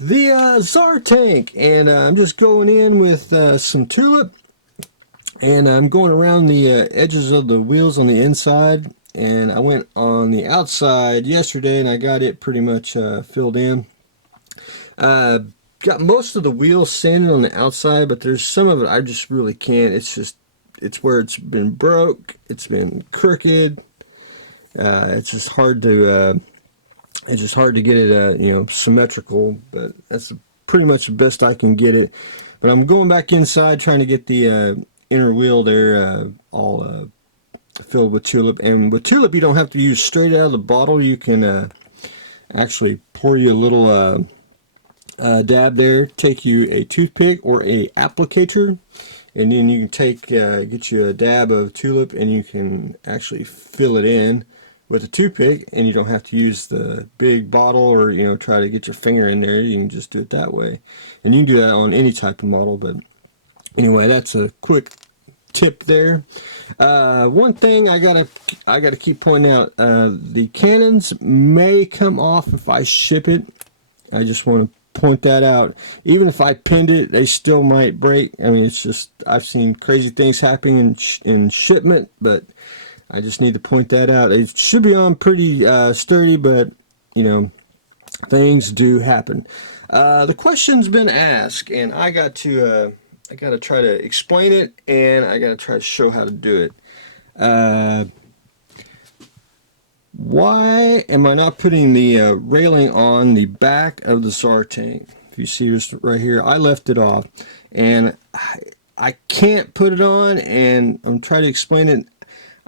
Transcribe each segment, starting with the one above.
the Tsar tank, and I'm just going in with some tulip, and I'm going around the edges of the wheels on the inside, and I went on the outside yesterday and I got it pretty much filled in. Got most of the wheels sanded on the outside, but there's some of it I just really can't. It's where it's been broke, it's been crooked. It's just hard to get it symmetrical, but that's pretty much the best I can get it. But I'm going back inside trying to get the inner wheel there all filled with tulip. And with tulip, you don't have to use straight out of the bottle. You can actually pour you a little dab there, take you a toothpick or a applicator, and then you can get you a dab of tulip, and you can actually fill it in with a toothpick, and you don't have to use the big bottle or try to get your finger in there. You can just do it that way, and you can do that on any type of model. But anyway, that's a quick tip there. One thing I gotta keep pointing out: the cannons may come off if I ship it. I just want to point that out. Even if I pinned it, they still might break. I mean, it's just, I've seen crazy things happening in shipment, but I just need to point that out. It should be on pretty sturdy, but things do happen. The question's been asked, and I got to try to explain it, and I got to try to show how to do it. Why am I not putting the railing on the back of the Tsar tank? If you see this right here, I left it off, and I can't put it on, and I'm trying to explain it.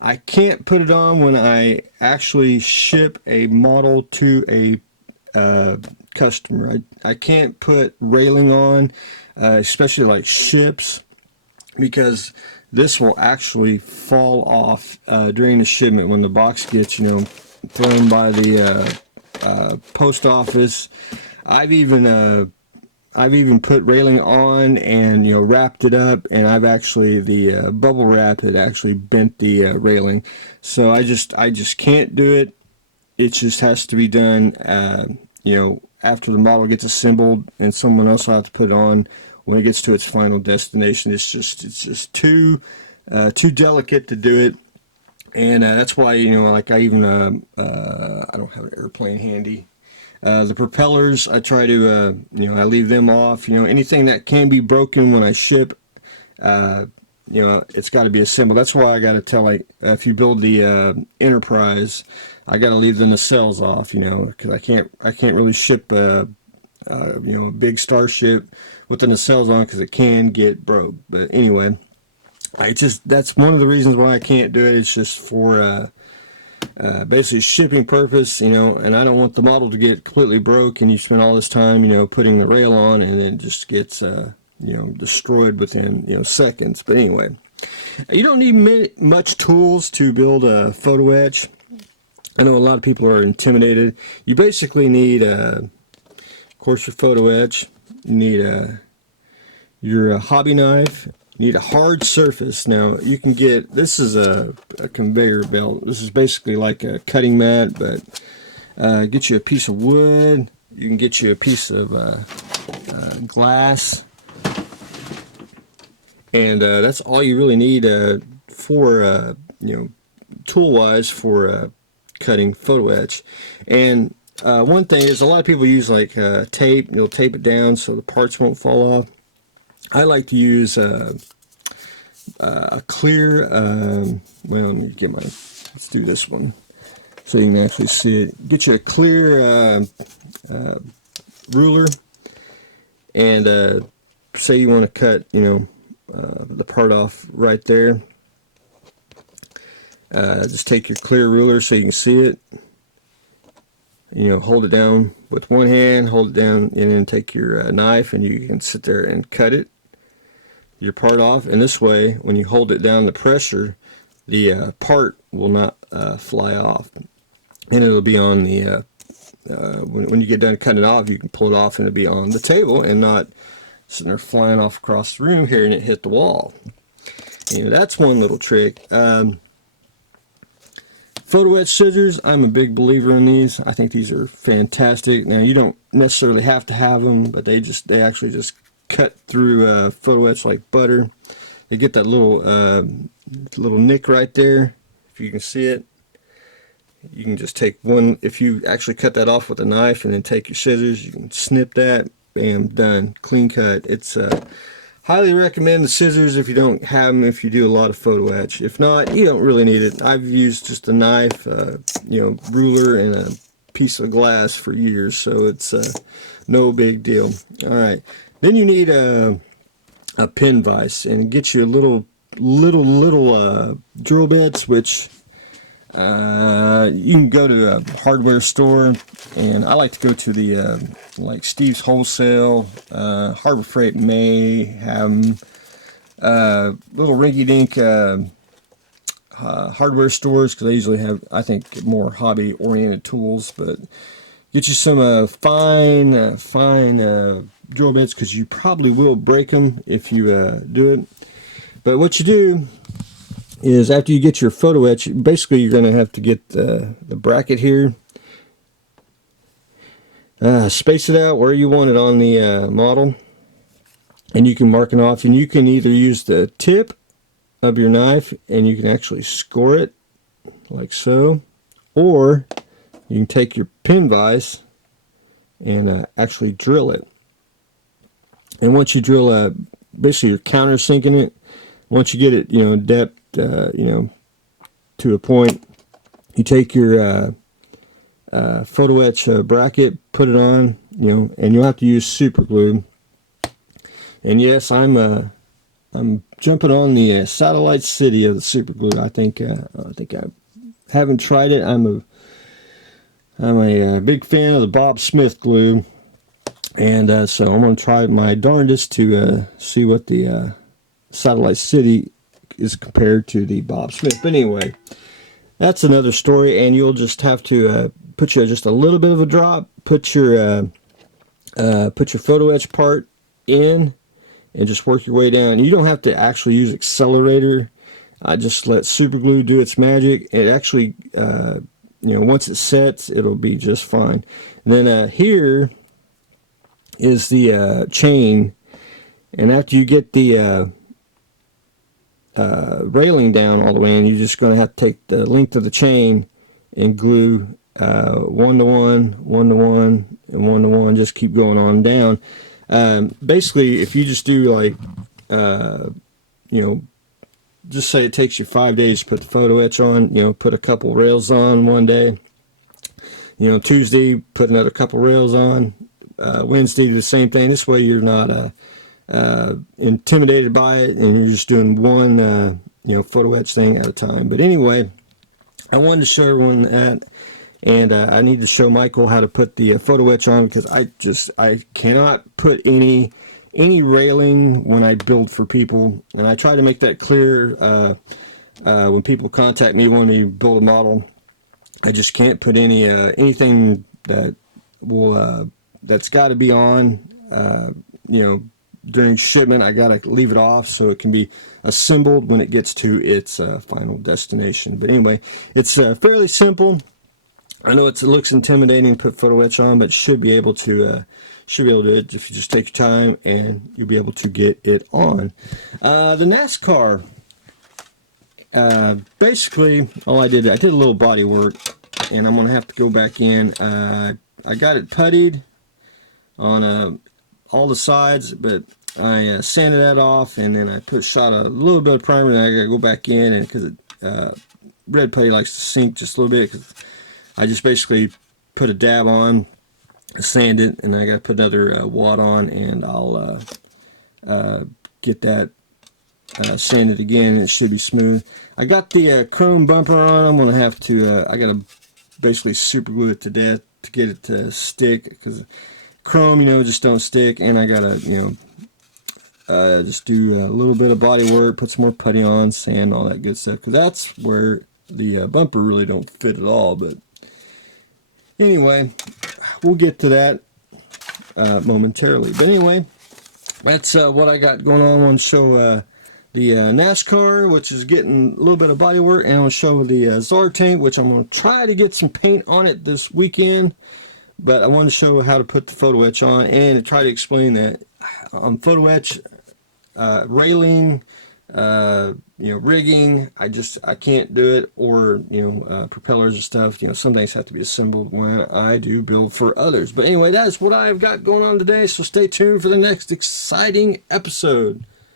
I can't put it on when I actually ship a model to a customer. I can't put railing on, especially like ships, because this will actually fall off during the shipment when the box gets thrown by the post office. I've even put railing on and wrapped it up, and I've actually the bubble wrap had actually bent the railing. So I just can't do it. It just has to be done after the model gets assembled, and someone else will have to put it on when it gets to its final destination. It's just too delicate to do it, and that's why like I even I don't have an airplane handy. The propellers, I try to I leave them off. Anything that can be broken when I ship, it's got to be assembled. That's why I got to tell, like, if you build the Enterprise, I got to leave the nacelles off, because I can't really ship a big starship with the nacelles on, because it can get broke. But anyway, that's one of the reasons why I can't do it. It's just for basically shipping purpose, and I don't want the model to get completely broke and you spend all this time, putting the rail on, and then it just gets destroyed within seconds. But anyway, you don't need much tools to build a photo etch. I know a lot of people are intimidated. You basically need of course your photo etch. You need your hobby knife. You need a hard surface. Now you can get, this is a conveyor belt. This is basically like a cutting mat, but get you a piece of wood. You can get you a piece of glass, and that's all you really need for tool wise for cutting photo etch. And one thing is, a lot of people use like tape. You'll tape it down so the parts won't fall off. I like to use a clear, well, let me get let's do this one so you can actually see it. Get you a clear ruler, and say you want to cut, the part off right there. Just take your clear ruler so you can see it. Hold it down with one hand, hold it down, and then take your knife, and you can sit there and cut your part off. And this way, when you hold it down, the pressure, the part will not fly off, and it'll be on the when you get done cutting it off, you can pull it off and it'll be on the table and not sitting there flying off across the room here and it hit the wall. That's one little trick. Photo etch scissors, I'm a big believer in these. I think these are fantastic. Now you don't necessarily have to have them, but they actually just cut through photo etch like butter. They get that little nick right there, if you can see it. You can just take one, if you actually cut that off with a knife and then take your scissors, you can snip that, bam, done, clean cut. It's highly recommend the scissors if you don't have them, if you do a lot of photo etch. If not, you don't really need it. I've used just a knife, ruler, and a piece of glass for years, so it's no big deal. All right, then you need a pin vise, and get you a little drill bits, which you can go to a hardware store, and I like to go to the like Steve's Wholesale. Harbor Freight may have them. Little rinky-dink hardware stores, because they usually have, I think, more hobby-oriented tools. But get you some fine drill bits, because you probably will break them if you do it. But what you do is, after you get your photo etch, basically you're going to have to get the bracket here, space it out where you want it on the model, and you can mark it off. And you can either use the tip of your knife, and you can actually score it like so, or you can take your pin vise and actually drill it. And once you drill, basically you're countersinking it. Once you get it, depth, to a point, you take your photo etch bracket, put it on, and you'll have to use super glue. And yes, I'm jumping on the satellite city of the super glue. I haven't tried it. I'm a big fan of the Bob Smith glue, and so I'm going to try my darndest to see what the satellite city is compared to the Bob Smith. But anyway, that's another story, and you'll just have to put just a little bit of a drop, put your photo etch part in, and just work your way down. You don't have to actually use accelerator. Just let super glue do its magic. It actually, once it sets, it'll be just fine. And then here is the chain, and after you get the railing down all the way in, you're just going to have to take the length of the chain and glue 1 to 1, 1 to 1, and 1 to 1. Just keep going on down. Basically, if you just do like, just say it takes you 5 days to put the photo etch on, put a couple rails on one day, Tuesday put another couple rails on, Wednesday do the same thing. This way you're not intimidated by it, and you're just doing one photo etch thing at a time. But anyway, I wanted to show everyone that, and I need to show Michael how to put the photo etch on, because I cannot put any railing when I build for people, and I try to make that clear when people contact me wanting to build a model. I just can't put anything that will that's got to be on during shipment. I gotta leave it off so it can be assembled when it gets to its final destination. But anyway, it's fairly simple. I know it looks intimidating to put photo etch on, but should be able to do it if you just take your time, and you'll be able to get it on. The NASCAR, basically all I did a little body work, and I'm gonna have to go back in. I got it puttied on all the sides, but I sanded that off, and then I shot a little bit of primer, and I gotta go back in, and because red putty likes to sink just a little bit, because I just basically put a dab on, sand it, and I gotta put another wad on, and I'll get that sanded again, and it should be smooth. I got the chrome bumper on. I'm gonna have to I gotta basically super glue it to death to get it to stick, because chrome, just don't stick, and I gotta, just do a little bit of body work, put some more putty on, sand, all that good stuff, because that's where the bumper really don't fit at all. But anyway, we'll get to that momentarily. But anyway, that's what I got going on. I want to show the NASCAR, which is getting a little bit of body work, and I'm going to show the Tsar tank, which I'm going to try to get some paint on it this weekend. But I want to show how to put the photo etch on and to try to explain that on photo etch, railing, rigging, I can't do it, or propellers and stuff. Some things have to be assembled when I do build for others. But anyway, that's what I've got going on today. So stay tuned for the next exciting episode.